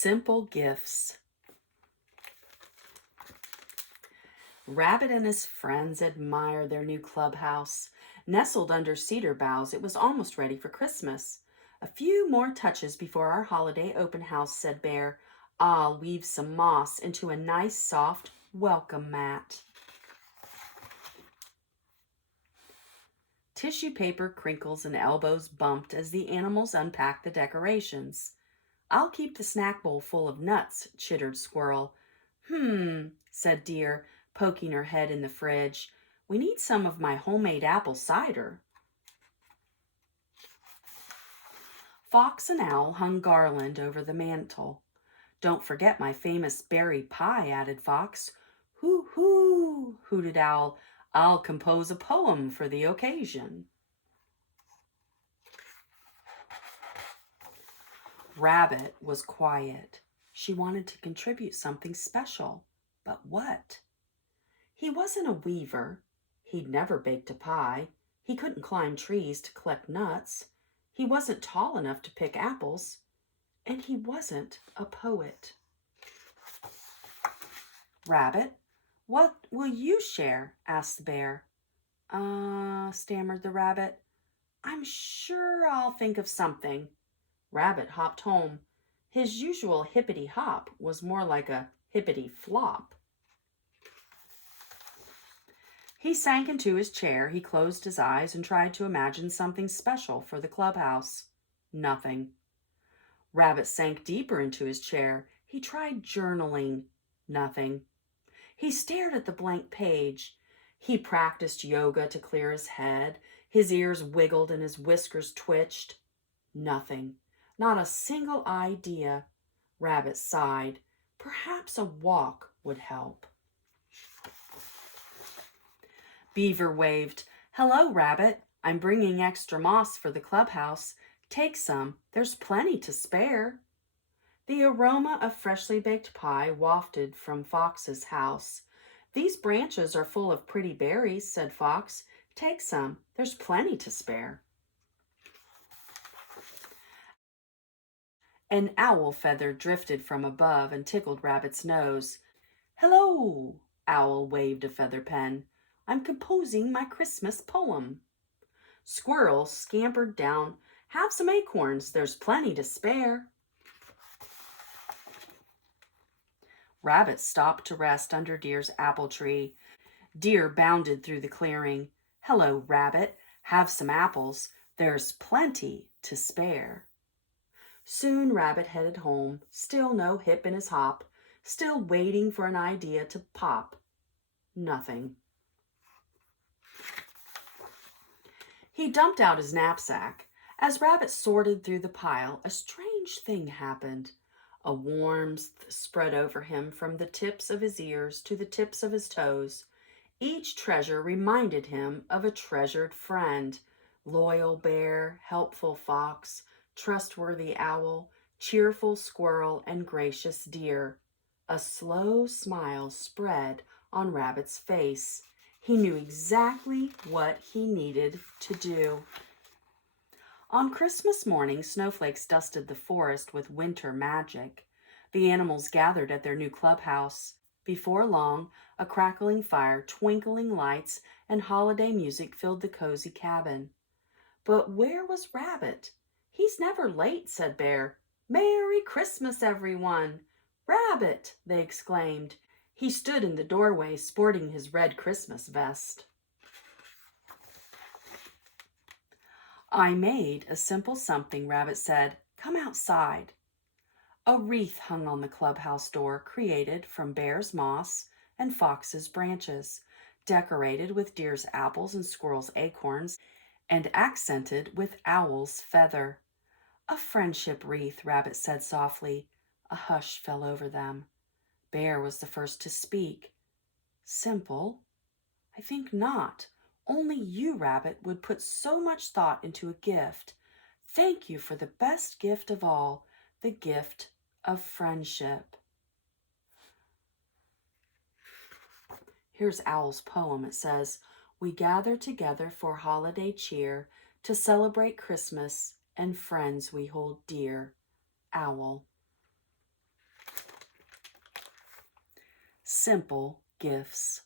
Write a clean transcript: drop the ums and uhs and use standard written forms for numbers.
Simple gifts. Rabbit and his friends admired their new clubhouse. Nestled under cedar boughs, it was almost ready for Christmas. A few more touches before our holiday open house, said Bear. I'll weave some moss into a nice, soft welcome mat. Tissue paper crinkles and elbows bumped as the animals unpacked the decorations. I'll keep the snack bowl full of nuts, chittered Squirrel. Said Deer, poking her head in the fridge. We need some of my homemade apple cider. Fox and Owl hung garland over the mantel. Don't forget my famous berry pie, added Fox. Hoo, hoo, hooted Owl. I'll compose a poem for the occasion. Rabbit was quiet. She wanted to contribute something special. But what? He wasn't a weaver. He'd never baked a pie. He couldn't climb trees to collect nuts. He wasn't tall enough to pick apples. And he wasn't a poet. Rabbit, what will you share? Asked the Bear. Stammered the Rabbit. I'm sure I'll think of something. Rabbit hopped home. His usual hippity hop was more like a hippity flop. He sank into his chair, he closed his eyes and tried to imagine something special for the clubhouse. Nothing. Rabbit sank deeper into his chair. He tried journaling. Nothing. He stared at the blank page. He practiced yoga to clear his head. His ears wiggled and his whiskers twitched. Nothing. Not a single idea. Rabbit sighed. Perhaps a walk would help. Beaver waved. Hello, Rabbit. I'm bringing extra moss for the clubhouse. Take some. There's plenty to spare. The aroma of freshly baked pie wafted from Fox's house. These branches are full of pretty berries, said Fox. Take some. There's plenty to spare. An owl feather drifted from above and tickled Rabbit's nose. Hello, Owl waved a feather pen. I'm composing my Christmas poem. Squirrel scampered down. Have some acorns, there's plenty to spare. Rabbit stopped to rest under Deer's apple tree. Deer bounded through the clearing. Hello, Rabbit, have some apples, there's plenty to spare. Soon Rabbit headed home, still no hip in his hop, still waiting for an idea to pop. Nothing. He dumped out his knapsack. As Rabbit sorted through the pile, a strange thing happened. A warmth spread over him from the tips of his ears to the tips of his toes. Each treasure reminded him of a treasured friend. Loyal Bear, helpful Fox, trustworthy Owl, cheerful Squirrel, and gracious Deer. A slow smile spread on Rabbit's face. He knew exactly what he needed to do. On Christmas morning, snowflakes dusted the forest with winter magic. The animals gathered at their new clubhouse. Before long, a crackling fire, twinkling lights, and holiday music filled the cozy cabin. But where was Rabbit? He's never late, said Bear. Merry Christmas, everyone! Rabbit! They exclaimed. He stood in the doorway, sporting his red Christmas vest. I made a simple something, Rabbit said. Come outside. A wreath hung on the clubhouse door, created from Bear's moss and Fox's branches, decorated with Deer's apples and Squirrel's acorns, and accented with Owl's feather. A friendship wreath, Rabbit said softly. A hush fell over them. Bear was the first to speak. Simple? I think not. Only you, Rabbit, would put so much thought into a gift. Thank you for the best gift of all, the gift of friendship. Here's Owl's poem. It says, we gather together for holiday cheer to celebrate Christmas and friends we hold dear. Owl. simple gifts.